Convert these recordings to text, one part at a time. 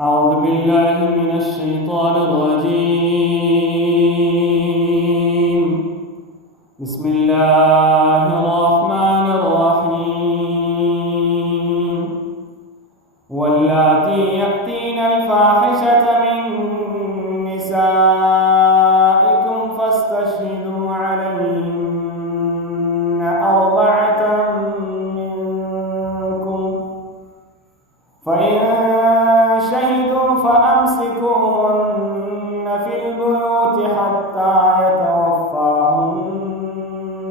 أعوذ بالله من الشيطان الرجيم. بسم الله الرحمن الرحيم. واللاتي يأتين الفاحشة من نسائكم فاستشهدوا عليهن أربعة منكم، فإن شهدوا فأمسكوهن في البيوت حتى يتوفاهن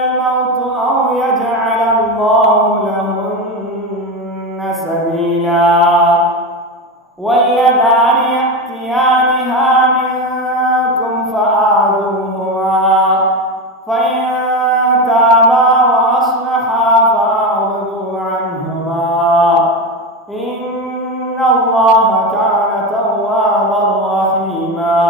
الموت أو يجعل الله لهن سبيلا. واللذان يأتيانها منكم فآذوهما، فإن تابا وأصلحا فأعرضوا عنهما، إن الله كان توابا رحيما.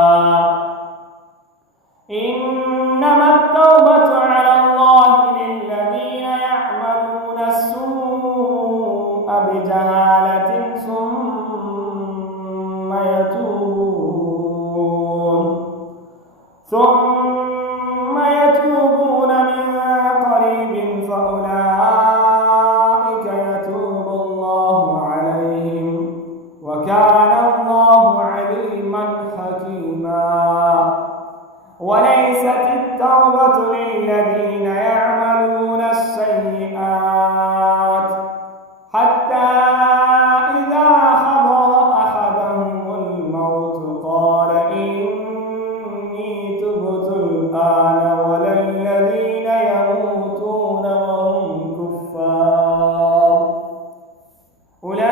إنما التوبة على الله للذين يعملون السوء بجهالة ثم يتوبون من قريب فأولئك يتوب الله عليهم، وكان الله عليما حكيما. وليست التوبة للذين يعملون السيئات حتى إذا حضر أحدهم الموت قال إني تبت الآن ولا الذين يموتون وهم كفار، أولئك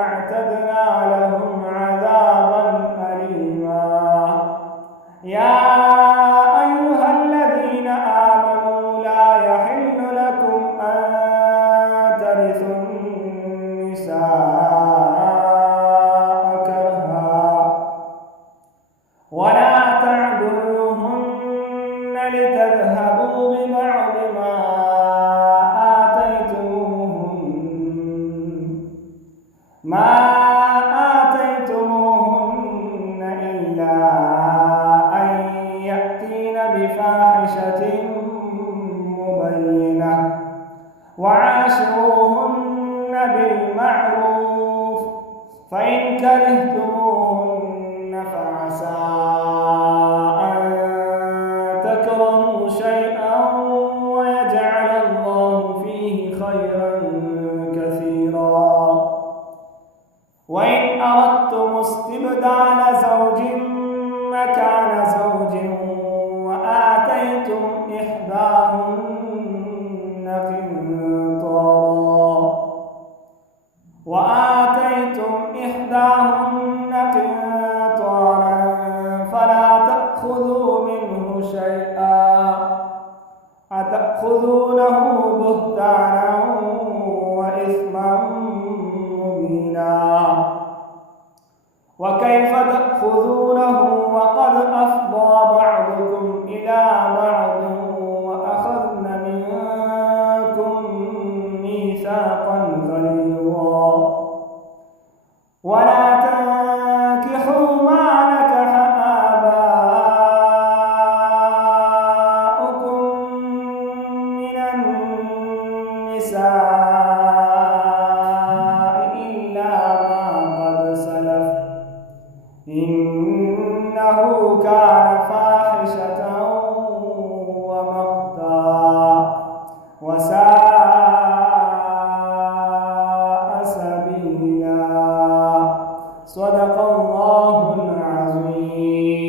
أعتدنا لهم عذابا أليما. يا أيها الذين آمنوا لا يحل لكم أن ترثوا النساء كرها ولا تعضلوهن لتذهبوا ببعض ما آتيتموهن إلا أن يأتين بفاحشة مبينة، وعاشروهن بالمعروف، فإن كرهتموهن فعسى أن تكرهوا شيئا ويجعل الله فيه خيرا كثيرا. وإن أردتم استبدال زوج مكان زوج وآتيتم إحداهن قنطارا فلا تأخذوا منه شيئا، أتأخذونه بهتانا وإثما مبينا. وكيف تأخذونه وقد أفضى بعضكم إلى بعض وأخذن منكم ميثاقا غليظا. ولا تنكحوا ما نكح آباؤكم من النساء إلا ما قد سلف، إنه كان فاحشة ومقتا وساء سبيلا. صدق الله العظيم.